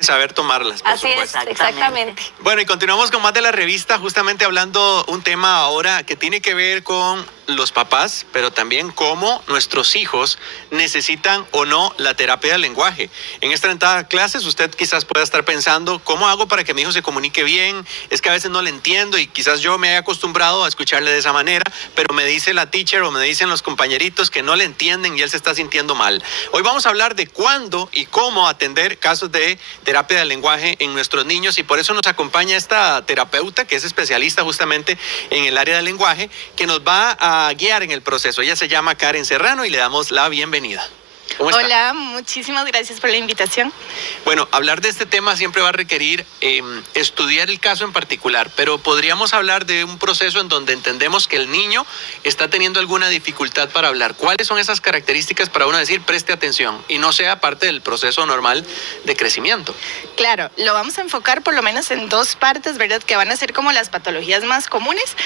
Saber tomarlas, por Así supuesto. es, exactamente. Bueno, y continuamos con más de la revista, justamente hablando un tema ahora que tiene que ver con los papás, pero también cómo nuestros hijos necesitan o no la terapia del lenguaje. En esta entrada a clases usted quizás pueda estar pensando, ¿cómo hago para que mi hijo se comunique bien? Es que a veces no le entiendo y quizás yo me haya acostumbrado a escucharle de esa manera, pero me dice la teacher o me dicen los compañeritos que no le entienden y él se está sintiendo mal. Hoy vamos a hablar de cuándo y cómo atender casos de terapia del lenguaje en nuestros niños, y por eso nos acompaña esta terapeuta que es especialista justamente en el área del lenguaje, que nos va a guiar en el proceso. Ella se llama Karen Serrano y le damos la bienvenida. ¿Cómo está? Hola, muchísimas gracias por la invitación. Bueno, hablar de este tema siempre va a requerir estudiar el caso en particular, pero podríamos hablar de un proceso en donde entendemos que el niño está teniendo alguna dificultad para hablar. ¿Cuáles son esas características para uno decir preste atención y no sea parte del proceso normal de crecimiento? Claro, lo vamos a enfocar por lo menos en dos partes, ¿verdad? Que van a ser como las patologías más comunes.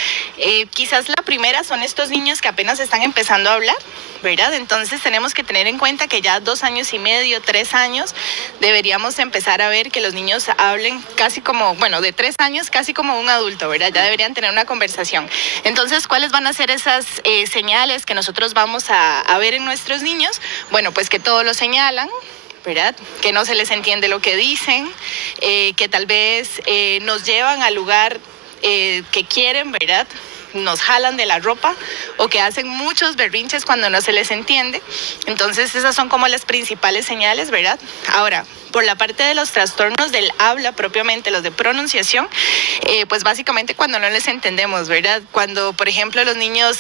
Quizás la primera son estos niños que apenas están empezando a hablar, ¿verdad? Entonces tenemos que tener en cuenta que ya 2 años y medio, 3 años, deberíamos empezar a ver que los niños hablen casi como, bueno, de 3 años casi como un adulto, ¿verdad? Ya deberían tener una conversación. Entonces, ¿cuáles van a ser esas señales que nosotros vamos a ver en nuestros niños? Bueno, pues que todos lo señalan, ¿verdad? Que no se les entiende lo que dicen, que tal vez nos llevan al lugar que quieren, ¿verdad? Nos jalan de la ropa o que hacen muchos berrinches cuando no se les entiende. Entonces esas son como las principales señales, ¿verdad? Ahora, por la parte de los trastornos del habla propiamente, los de pronunciación, pues básicamente cuando no les entendemos, ¿verdad? Cuando, por ejemplo, los niños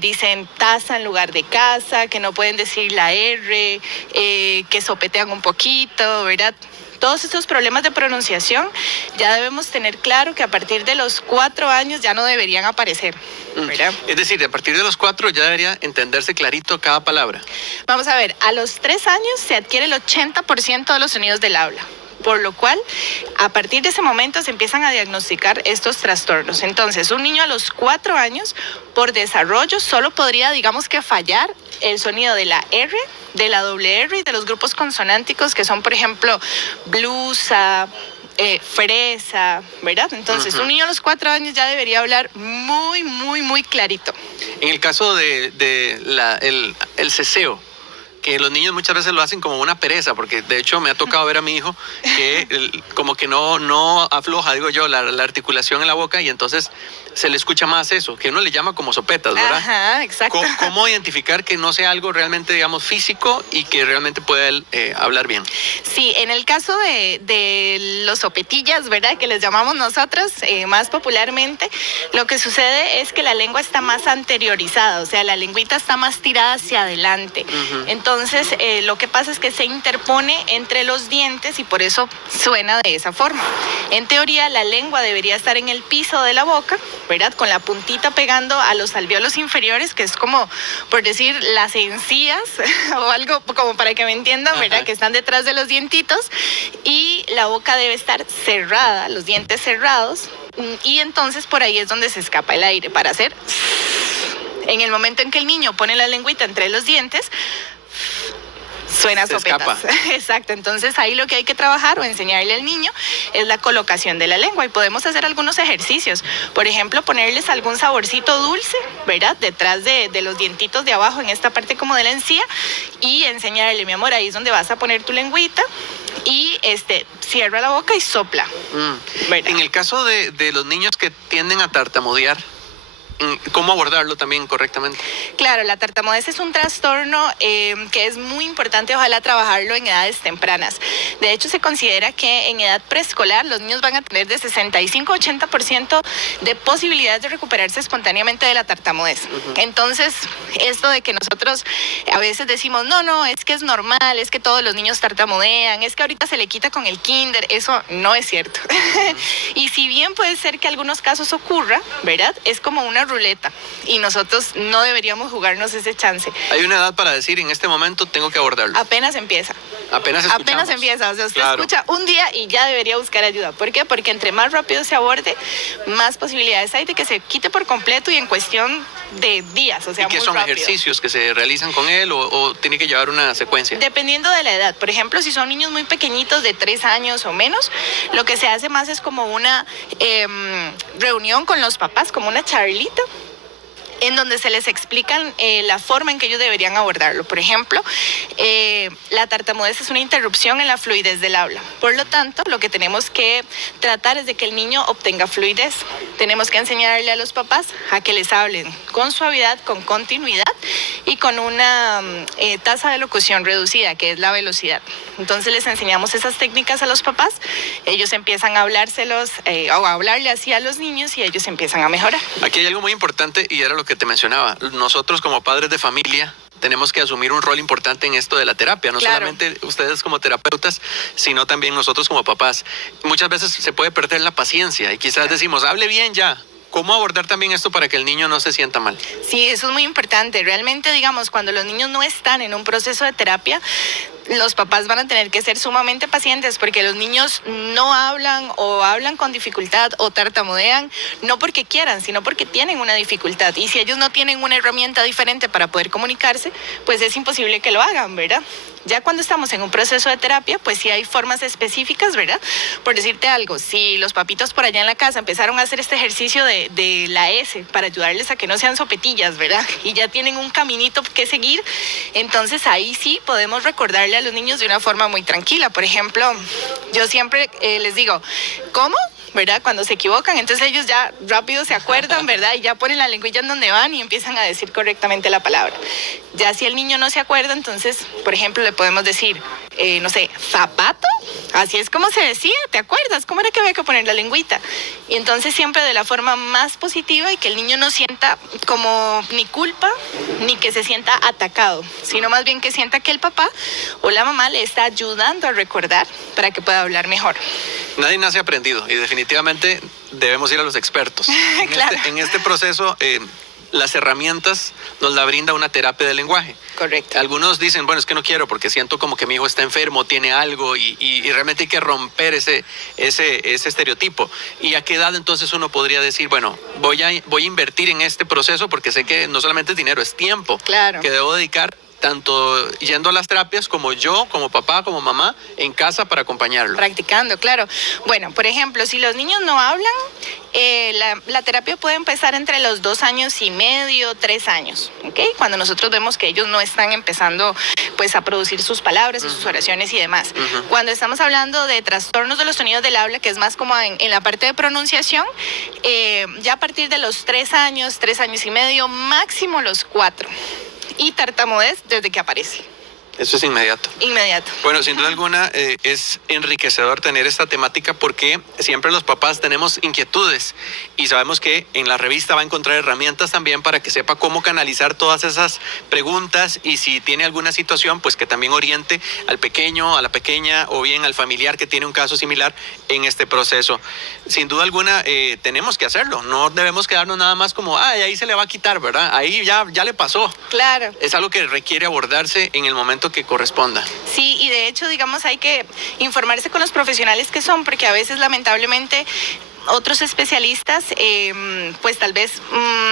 dicen taza en lugar de casa, que no pueden decir la R, que sopetean un poquito, ¿verdad? Todos estos problemas de pronunciación ya debemos tener claro que a partir de los 4 años ya no deberían aparecer, ¿verdad? Es decir, a partir de los 4 ya debería entenderse clarito cada palabra. Vamos a ver, a los 3 años se adquiere el 80% de los sonidos del habla, por lo cual a partir de ese momento se empiezan a diagnosticar estos trastornos. Entonces, un niño a los 4 años, por desarrollo, solo podría, digamos que fallar el sonido de la R, de la doble R y de los grupos consonánticos que son, por ejemplo, blusa, fresa, ¿verdad? Entonces, un niño a los 4 años ya debería hablar muy clarito. En el caso el ceseo, que los niños muchas veces lo hacen como una pereza, porque de hecho me ha tocado ver a mi hijo que como que no afloja, digo yo, la articulación en la boca, y entonces se le escucha más eso, que uno le llama como sopetas, ¿verdad? Ajá, exacto. ¿Cómo identificar que no sea algo realmente, digamos, físico y que realmente pueda él hablar bien? Sí, en el caso de los sopetillas, ¿verdad? Que les llamamos nosotros más popularmente, lo que sucede es que la lengua está más anteriorizada, o sea, la lengüita está más tirada hacia adelante. Entonces, lo que pasa es que se interpone entre los dientes y por eso suena de esa forma. En teoría, la lengua debería estar en el piso de la boca, ¿verdad? Con la puntita pegando a los alvéolos inferiores, que es como, por decir, las encías o algo como para que me entiendan, ¿verdad? Ajá. Que están detrás de los dientitos, y la boca debe estar cerrada, los dientes cerrados, y entonces por ahí es donde se escapa el aire para hacer. En el momento en que el niño pone la lengüita entre los dientes, suena sopetas. Exacto, entonces ahí lo que hay que trabajar o enseñarle al niño es la colocación de la lengua, y podemos hacer algunos ejercicios. Por ejemplo, ponerles algún saborcito dulce, ¿verdad? Detrás de los dientitos de abajo, en esta parte como de la encía, y enseñarle, mi amor, ahí es donde vas a poner tu lengüita y cierra la boca y sopla. En el caso de los niños que tienden a tartamudear, ¿cómo abordarlo también correctamente? Claro, la tartamudez es un trastorno que es muy importante, ojalá trabajarlo en edades tempranas. De hecho, se considera que en edad preescolar los niños van a tener de 65 a 80% de posibilidades de recuperarse espontáneamente de la tartamudez. Entonces, esto de que nosotros a veces decimos, no, es que es normal, es que todos los niños tartamudean, es que ahorita se le quita con el kinder, eso no es cierto. Y si bien puede ser que algunos casos ocurra, ¿verdad? Es como una ruleta y nosotros no deberíamos jugarnos ese chance. ¿Hay una edad para decir en este momento tengo que abordarlo? Apenas empieza. Apenas escuchamos. Apenas empieza, o sea, usted Claro. escucha un día y ya debería buscar ayuda. ¿Por qué? Porque entre más rápido se aborde, más posibilidades hay de que se quite por completo y en cuestión de días, o sea, ¿Y qué muy son rápido. ejercicios que se realizan con él o tiene que llevar una secuencia? Dependiendo de la edad. Por ejemplo, si son niños muy pequeñitos de 3 años o menos, lo que se hace más es como una reunión con los papás, como una charlita, en donde se les explican la forma en que ellos deberían abordarlo. Por ejemplo, la tartamudez es una interrupción en la fluidez del habla. Por lo tanto, lo que tenemos que tratar es de que el niño obtenga fluidez. Tenemos que enseñarle a los papás a que les hablen con suavidad, con continuidad y con una tasa de locución reducida, que es la velocidad. Entonces les enseñamos esas técnicas a los papás, ellos empiezan a hablárselos o a hablarle así a los niños y ellos empiezan a mejorar. Aquí hay algo muy importante y era lo que te mencionaba. Nosotros como padres de familia tenemos que asumir un rol importante en esto de la terapia, no Claro. solamente ustedes como terapeutas, sino también nosotros como papás. Muchas veces se puede perder la paciencia y quizás decimos, hable bien ya. ¿Cómo abordar también esto para que el niño no se sienta mal? Sí, eso es muy importante. Realmente, digamos, cuando los niños no están en un proceso de terapia, los papás van a tener que ser sumamente pacientes porque los niños no hablan o hablan con dificultad o tartamudean, no porque quieran, sino porque tienen una dificultad. Y si ellos no tienen una herramienta diferente para poder comunicarse, pues es imposible que lo hagan, ¿verdad? Ya cuando estamos en un proceso de terapia, pues sí hay formas específicas, ¿verdad? Por decirte algo, si los papitos por allá en la casa empezaron a hacer este ejercicio de la S para ayudarles a que no sean sopetillas, ¿verdad? Y ya tienen un caminito que seguir, entonces ahí sí podemos recordarle a los niños de una forma muy tranquila. Por ejemplo, yo siempre les digo, ¿cómo? ¿Verdad? Cuando se equivocan, entonces ellos ya rápido se acuerdan, ¿verdad? Y ya ponen la lengüilla en donde van y empiezan a decir correctamente la palabra. Ya si el niño no se acuerda, entonces, por ejemplo, le podemos decir, no sé, zapato, así es como se decía, ¿te acuerdas? ¿Cómo era que había que poner la lengüita? Y entonces siempre de la forma más positiva y que el niño no sienta como ni culpa, ni que se sienta atacado, sino más bien que sienta que el papá o la mamá le está ayudando a recordar para que pueda hablar mejor. Nadie nace aprendido y definitivamente debemos ir a los expertos. Claro. En este proceso, las herramientas nos la brinda una terapia del lenguaje. Correcto. Algunos dicen, bueno, es que no quiero porque siento como que mi hijo está enfermo, tiene algo y realmente hay que romper ese estereotipo. ¿Y a qué edad entonces uno podría decir, bueno, voy a invertir en este proceso porque sé que no solamente es dinero, es tiempo Claro. que debo dedicar tanto yendo a las terapias como yo, como papá, como mamá, en casa para acompañarlo? Practicando, claro. Bueno, por ejemplo, si los niños no hablan, la terapia puede empezar entre los 2 años y medio, 3 años, ¿ok? Cuando nosotros vemos que ellos no están empezando pues a producir sus palabras y sus oraciones y demás. Cuando estamos hablando de trastornos de los sonidos del habla, que es más como en la parte de pronunciación, ya a partir de los 3 años y medio, máximo los 4. Y tartamudez desde que aparece. Eso es inmediato. Inmediato. Bueno, sin duda alguna es enriquecedor tener esta temática porque siempre los papás tenemos inquietudes y sabemos que en la revista va a encontrar herramientas también para que sepa cómo canalizar todas esas preguntas y si tiene alguna situación, pues que también oriente al pequeño, a la pequeña o bien al familiar que tiene un caso similar en este proceso. Sin duda alguna tenemos que hacerlo, no debemos quedarnos nada más como, ahí se le va a quitar, ¿verdad? Ahí ya le pasó. Claro. Es algo que requiere abordarse en el momento que corresponda. Sí, y de hecho, digamos, hay que informarse con los profesionales que son, porque a veces, lamentablemente, otros especialistas, pues tal vez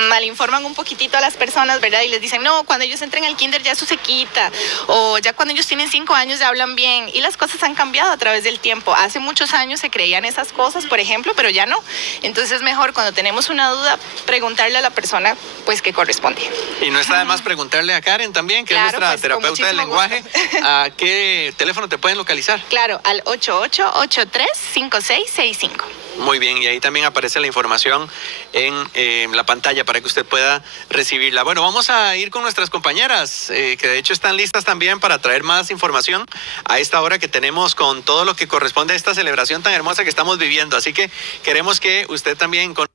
malinforman un poquitito a las personas, ¿verdad? Y les dicen, no, cuando ellos entren al kinder ya eso se quita, o ya cuando ellos tienen 5 años ya hablan bien, y las cosas han cambiado a través del tiempo. Hace muchos años se creían esas cosas, por ejemplo, pero ya no. Entonces es mejor cuando tenemos una duda, preguntarle a la persona, pues, que corresponde. Y no está de más preguntarle a Karen también, que Claro, es nuestra pues, terapeuta del con muchísimo lenguaje, ¿a qué teléfono te pueden localizar? Claro, al 8883-5665. Muy bien, y ahí también aparece la información en la pantalla para que usted pueda recibirla. Bueno, vamos a ir con nuestras compañeras, que de hecho están listas también para traer más información a esta hora que tenemos con todo lo que corresponde a esta celebración tan hermosa que estamos viviendo. Así que queremos que usted también con